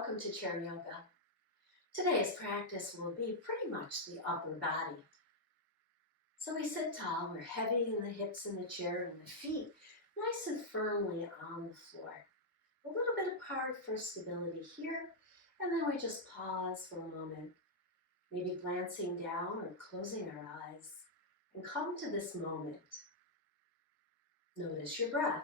welcome to Chair Yoga. Today's practice will be pretty much the upper body. So we sit tall, we're heavy in the hips in the chair and the feet nice and firmly on the floor. A little bit apart for stability here, and then we just pause for a moment, maybe glancing down or closing our eyes, and come to this moment. Notice your breath.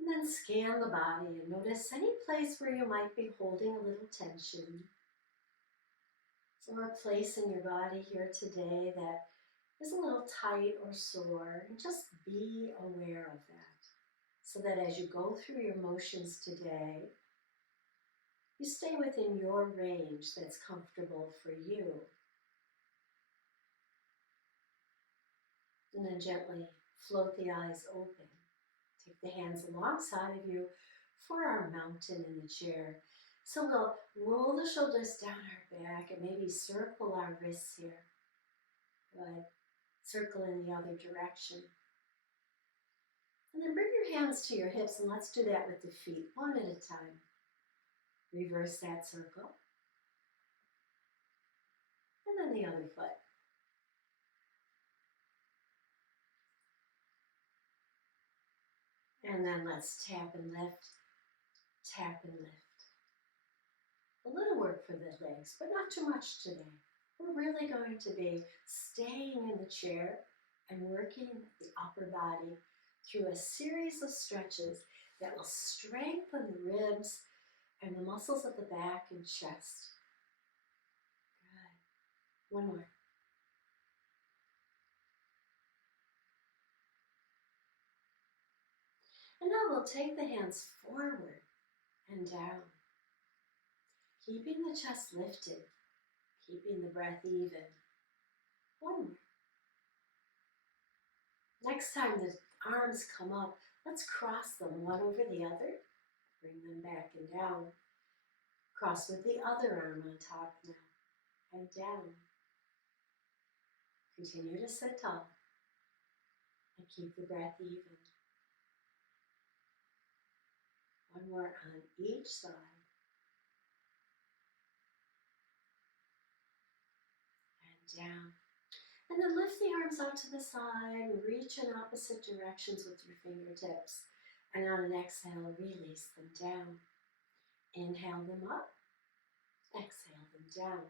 And then scan the body and notice any place where you might be holding a little tension. Or a place in your body here today that is a little tight or sore. And just be aware of that. So that as you go through your motions today, you stay within your range that's comfortable for you. And then gently float the eyes open. Take the hands alongside of you for our mountain in the chair. So we'll roll the shoulders down our back and maybe circle our wrists here. Good. Circle in the other direction. And then bring your hands to your hips, and let's do that with the feet, one at a time. Reverse that circle. And then the other foot. And then let's tap and lift, tap and lift. A little work for the legs, but not too much today. We're really going to be staying in the chair and working the upper body through a series of stretches that will strengthen the ribs and the muscles of the back and chest. Good. One more. And now we'll take the hands forward and down, keeping the chest lifted, keeping the breath even. One more. Next time the arms come up, let's cross them one over the other. Bring them back and down. Cross with the other arm on top now, and down. Continue to sit tall and keep the breath even. One more on each side. And down. And then lift the arms out to the side, reach in opposite directions with your fingertips. And on an exhale, release them down. Inhale them up, exhale them down.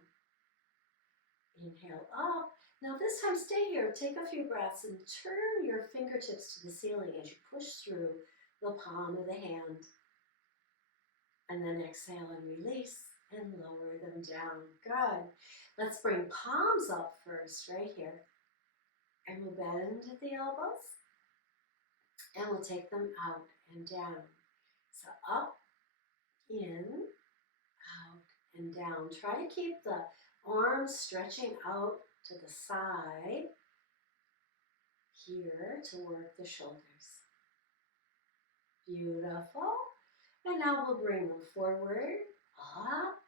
Inhale up. Now this time stay here, take a few breaths and turn your fingertips to the ceiling as you push through the palm of the hand. And then exhale and release and lower them down. Good. Let's bring palms up first, right here. And we'll bend at the elbows. And we'll take them out and down. So up, in, out, and down. Try to keep the arms stretching out to the side here to work the shoulders. Beautiful. And now we'll bring them forward, up,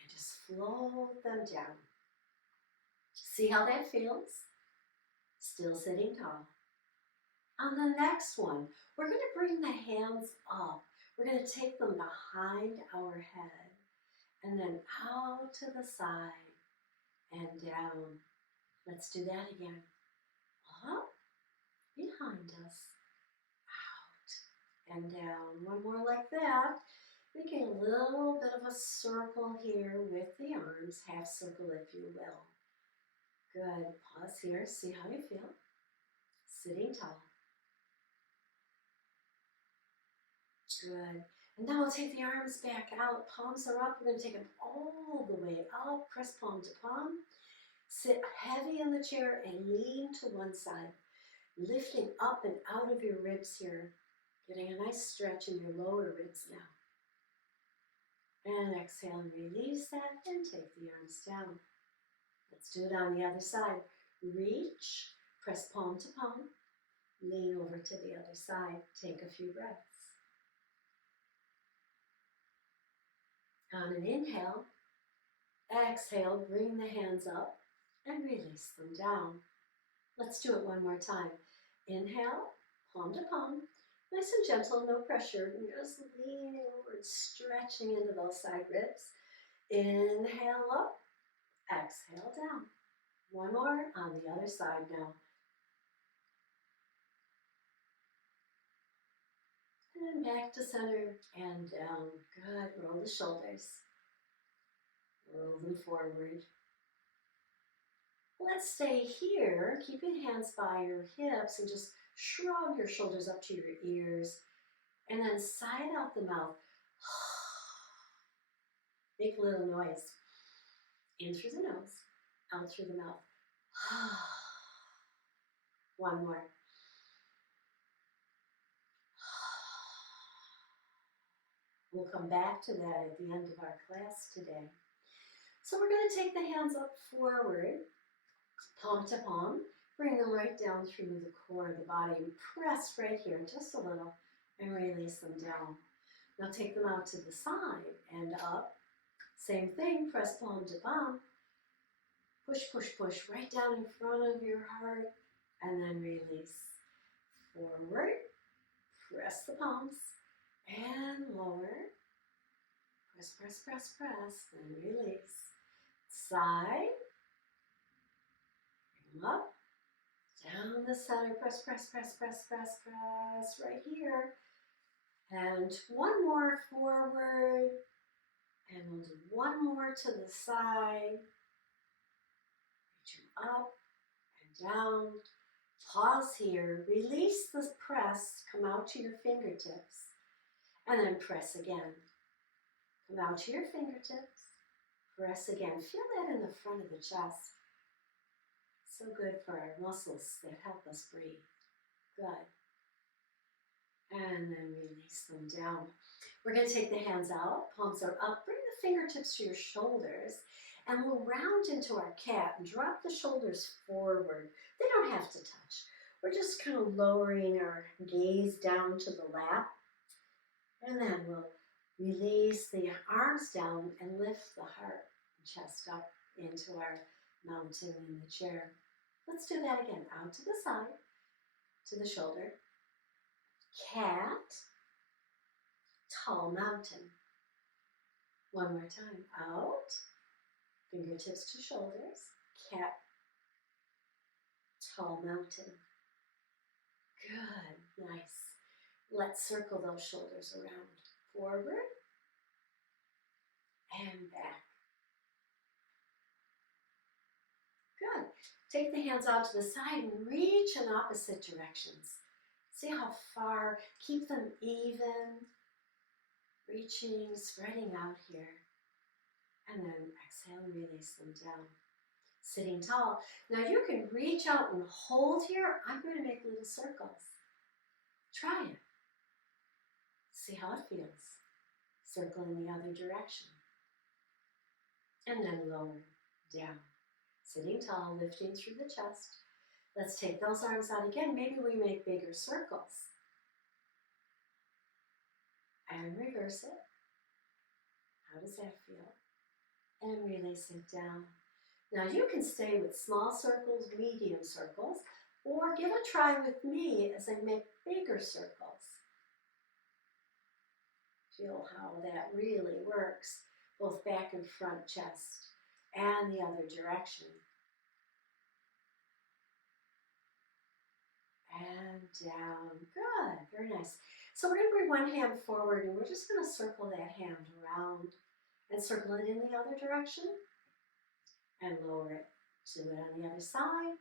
and just float them down. See how that feels? Still sitting tall. On the next one, we're going to bring the hands up. We're going to take them behind our head and then out to the side and down. Let's do that again. Up, behind us, out, and down. One more like that. Making a little bit of a circle here with the arms, half circle if you will. Good. Pause here. See how you feel. Sitting tall. Good. And now we'll take the arms back out. Palms are up. We're going to take them all the way up. Press palm to palm. Sit heavy in the chair and lean to one side. Lifting up and out of your ribs here. Getting a nice stretch in your lower ribs now. And exhale and release that and take the arms down. Let's do it on the other side. Reach, press palm to palm, lean over to the other side. Take a few breaths. On an inhale, exhale, bring the hands up and release them down. Let's do it one more time. Inhale, palm to palm, Nice and gentle, no pressure. And just leaning over and stretching into those side ribs. Inhale up, exhale down. One more on the other side now. And back to center and down. Good. Roll the shoulders. Roll them forward. Let's stay here, keeping hands by your hips and just shrug your shoulders up to your ears. And then sigh out the mouth. Make a little noise. In through the nose, out through the mouth. One more. We'll come back to that at the end of our class today. So we're going to take the hands up forward, palm to palm. Bring them right down through the core of the body. Press right here just a little and release them down. Now take them out to the side and up. Same thing, press palm to palm. Push, push, push right down in front of your heart and then release. Forward, press the palms and lower. Press, press, press, press, and release. Side, bring them up, down the center, press, press, press, press, press, press, right here. And one more forward, and we'll do one more to the side. Reach them up and down. Pause here, release the press, come out to your fingertips, and then press again. Come out to your fingertips, press again. Feel that in the front of the chest. So good for our muscles that help us breathe. Good. And then release them down. We're going to take the hands out, palms are up, bring the fingertips to your shoulders, and we'll round into our cat and drop the shoulders forward. They don't have to touch. We're just kind of lowering our gaze down to the lap. And then we'll release the arms down and lift the heart and chest up into our mountain in the chair. Let's do that again. Out to the side, to the shoulder. Cat, tall mountain. One more time. Out, fingertips to shoulders. Cat, tall mountain. Good, nice. Let's circle those shoulders around. Forward and back. Good. Take the hands out to the side and reach in opposite directions. See how far, keep them even. Reaching, spreading out here. And then exhale and release them down. Sitting tall. Now you can reach out and hold here. I'm going to make little circles. Try it. See how it feels. Circle in the other direction. And then lower down. Sitting tall, lifting through the chest. Let's take those arms out again. Maybe we make bigger circles. And reverse it. How does that feel? And release it down. Now you can stay with small circles, medium circles, or give a try with me as I make bigger circles. Feel how that really works, both back and front chest and the other direction. And down. Good. Very nice. So we're going to bring one hand forward and we're just going to circle that hand around and circle it in the other direction and lower it. Do it on the other side.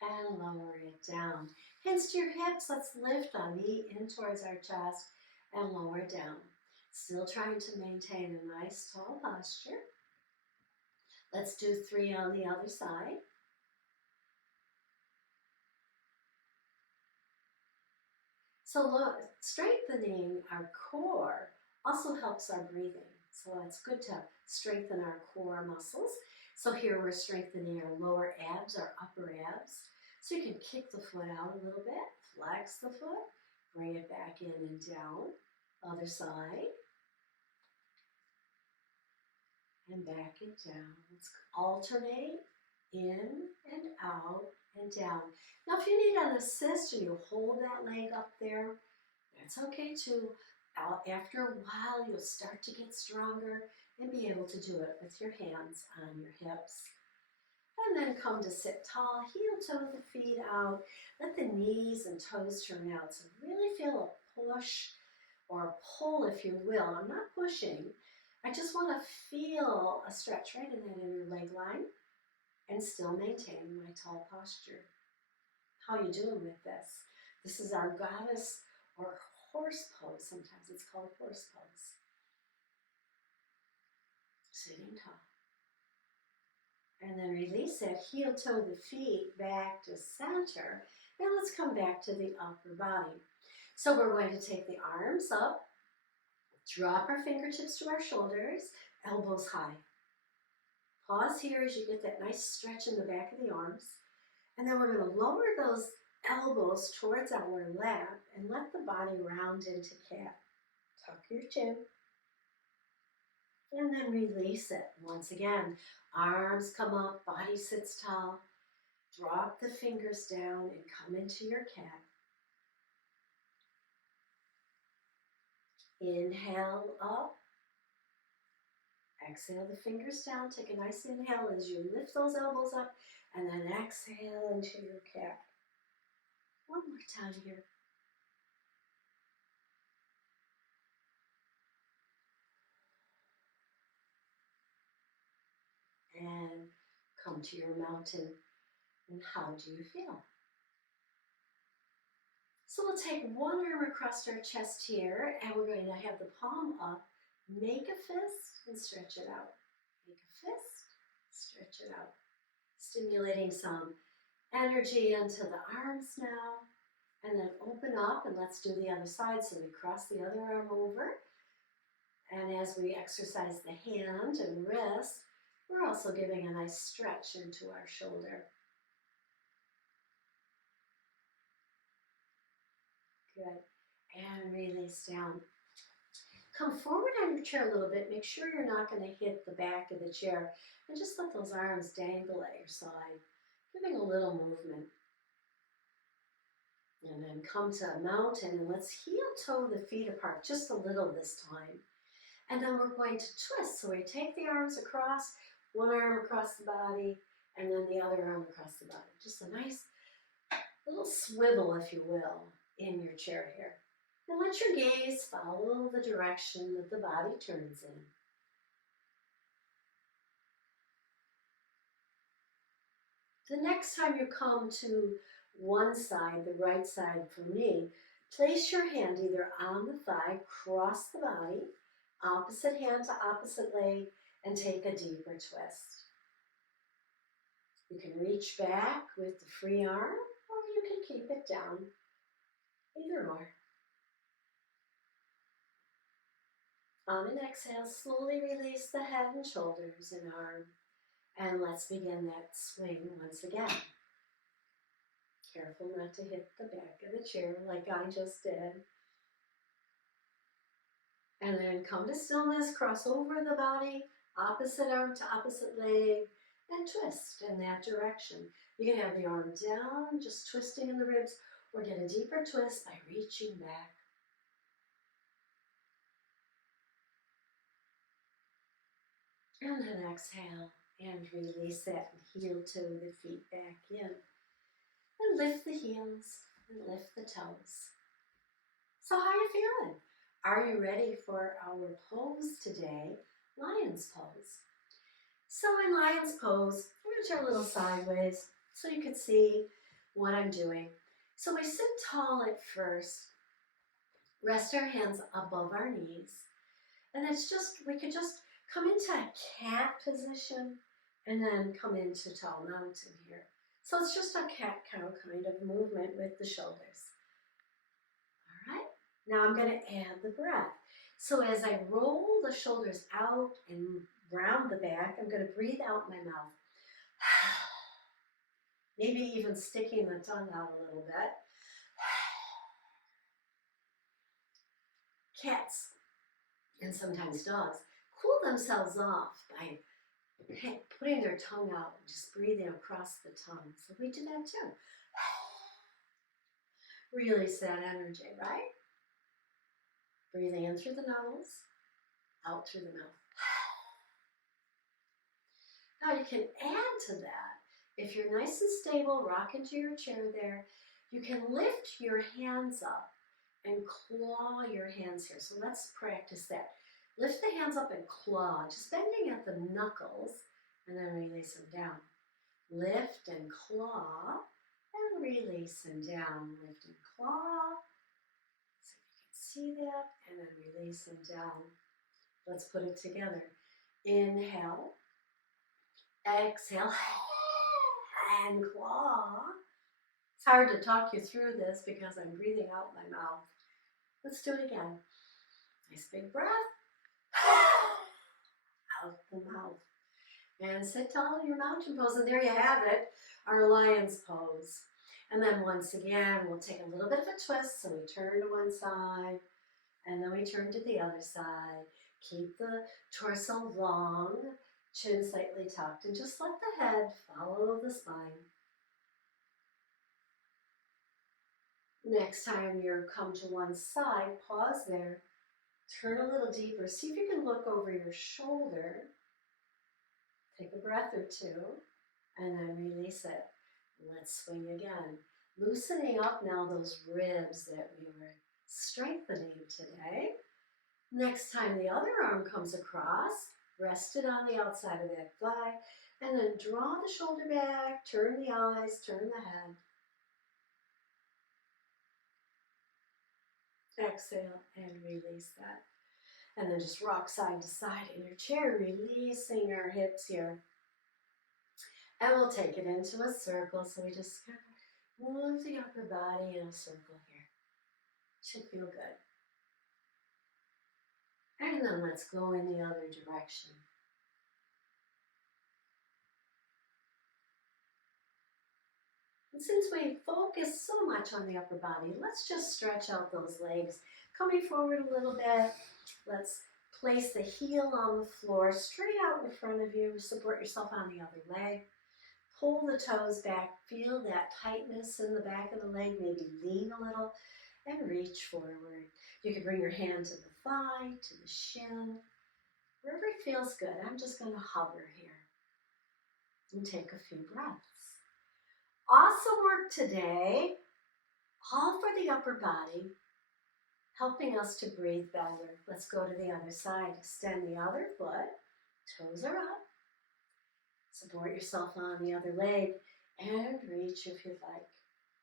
And lower it down. Hands to your hips. Let's lift our knee in towards our chest and lower down. Still trying to maintain a nice tall posture. Let's do 3 on the other side. So look, strengthening our core also helps our breathing. So it's good to strengthen our core muscles. So here we're strengthening our lower abs, our upper abs. So you can kick the foot out a little bit, flex the foot, bring it back in and down. Other side. And back and down. Let's alternate In and out and down. Now, if you need an assist and you hold that leg up there, that's okay too. After a while, you'll start to get stronger and be able to do it with your hands on your hips. And then come to sit tall, heel toe the feet out. Let the knees and toes turn out. So really feel a push or a pull, if you will. I'm not pushing. I just want to feel a stretch right in that inner leg line and still maintain my tall posture. How are you doing with this? This is our goddess or horse pose. Sometimes it's called horse pose. Sitting tall. And then release it, heel toe the feet back to center. And let's come back to the upper body. So we're going to take the arms up, drop our fingertips to our shoulders, elbows high. Pause here as you get that nice stretch in the back of the arms. And then we're going to lower those elbows towards our lap and let the body round into cat. Tuck your chin. And then release it. Once again, arms come up, body sits tall. Drop the fingers down and come into your cat. Inhale up. Exhale the fingers down. Take a nice inhale as you lift those elbows up. And then exhale into your cat. One more time here. And come to your mountain. And how do you feel? So we'll take one arm across our chest here, and we're going to have the palm up. Make a fist and stretch it out. Make a fist, stretch it out. Stimulating some energy into the arms now. And then open up, and let's do the other side. So we cross the other arm over. And as we exercise the hand and wrist, we're also giving a nice stretch into our shoulder. Good. And release down. Come forward on your chair a little bit. Make sure you're not going to hit the back of the chair. And just let those arms dangle at your side, giving a little movement. And then come to a mountain, and let's heel toe the feet apart just a little this time. And then we're going to twist. So we take the arms across, one arm across the body, and then the other arm across the body. Just a nice little swivel, if you will, in your chair here. And let your gaze follow the direction that the body turns in. The next time you come to one side, the right side for me, place your hand either on the thigh, cross the body, opposite hand to opposite leg, and take a deeper twist. You can reach back with the free arm, or you can keep it down, either or. On an exhale, slowly release the head and shoulders and arm. And let's begin that swing once again. Careful not to hit the back of the chair like I just did. And then come to stillness, cross over the body, opposite arm to opposite leg, and twist in that direction. You can have the arm down, just twisting in the ribs, or get a deeper twist by reaching back. And then exhale and release it and heel toe the feet back in. And lift the heels and lift the toes. So how are you feeling? Are you ready for our pose today? Lion's pose. So in Lion's pose, I'm going to turn a little sideways so you can see what I'm doing. So we sit tall at first, rest our hands above our knees, and we could just come into a cat position and then come into tall mountain here. So it's just a cat-cow kind of movement with the shoulders. All right, now I'm going to add the breath. So as I roll the shoulders out and round the back, I'm going to breathe out my mouth. Maybe even sticking the tongue out a little bit. Cats, and sometimes dogs, cool themselves off by putting their tongue out, just breathing across the tongue. So we do that too. Release that energy, right? Breathing in through the nose, out through the mouth. Now you can add to that. If you're nice and stable, rock into your chair there, you can lift your hands up and claw your hands here. So let's practice that. Lift the hands up and claw, just bending at the knuckles, and then release them down. Lift and claw, and release them down. Lift and claw. So you can see that, and then release them down. Let's put it together. Inhale. Exhale. And claw. It's hard to talk you through this because I'm breathing out my mouth. Let's do it again. Nice big breath. Out the mouth. And sit tall in your mountain pose. And there you have it, our lion's pose. And then once again, we'll take a little bit of a twist. So we turn to one side, and then we turn to the other side. Keep the torso long, chin slightly tucked, and just let the head follow the spine. Next time you come to one side, pause there, turn a little deeper. See if you can look over your shoulder. Take a breath or two, and then release it. Let's swing again. Loosening up now those ribs that we were strengthening today. Next time the other arm comes across, rest it on the outside of that thigh, and then draw the shoulder back, turn the eyes, turn the head. Exhale and release that. And then just rock side to side in your chair, releasing our hips here. And we'll take it into a circle. So we just kind of move the upper body in a circle here. Should feel good. And then let's go in the other direction. And since we focus so much on the upper body, let's just stretch out those legs. Coming forward a little bit, let's place the heel on the floor, straight out in front of you. Support yourself on the other leg. Pull the toes back. Feel that tightness in the back of the leg. Maybe lean a little and reach forward. You can bring your hand to the thigh, to the shin, wherever it feels good. I'm just going to hover here and take a few breaths. Awesome work today, all for the upper body, helping us to breathe better. Let's go to the other side. Extend the other foot, toes are up. Support yourself on the other leg and reach if you'd like,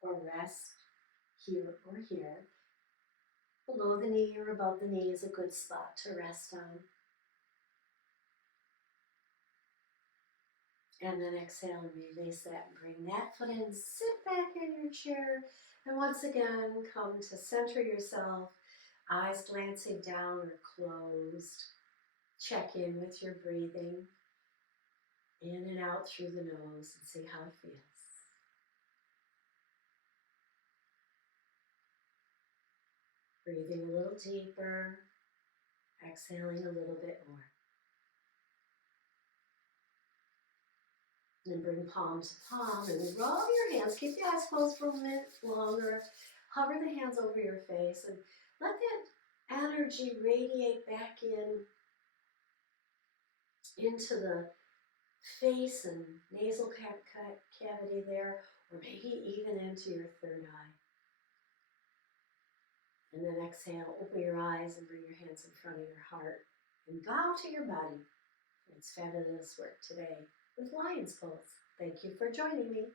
or rest here or here. Below the knee or above the knee is a good spot to rest on. And then exhale and release that. Bring that foot in, sit back in your chair, and once again, come to center yourself, eyes glancing down or closed. Check in with your breathing, in and out through the nose, and see how it feels. Breathing a little deeper, exhaling a little bit more. And bring palm to palm and rub your hands. Keep the eyes closed for a minute longer. Hover the hands over your face and let that energy radiate back into the face and nasal cavity there, or maybe even into your third eye. And then exhale, open your eyes and bring your hands in front of your heart and bow to your body. It's fabulous work today with Lion's Pose. Thank you for joining me.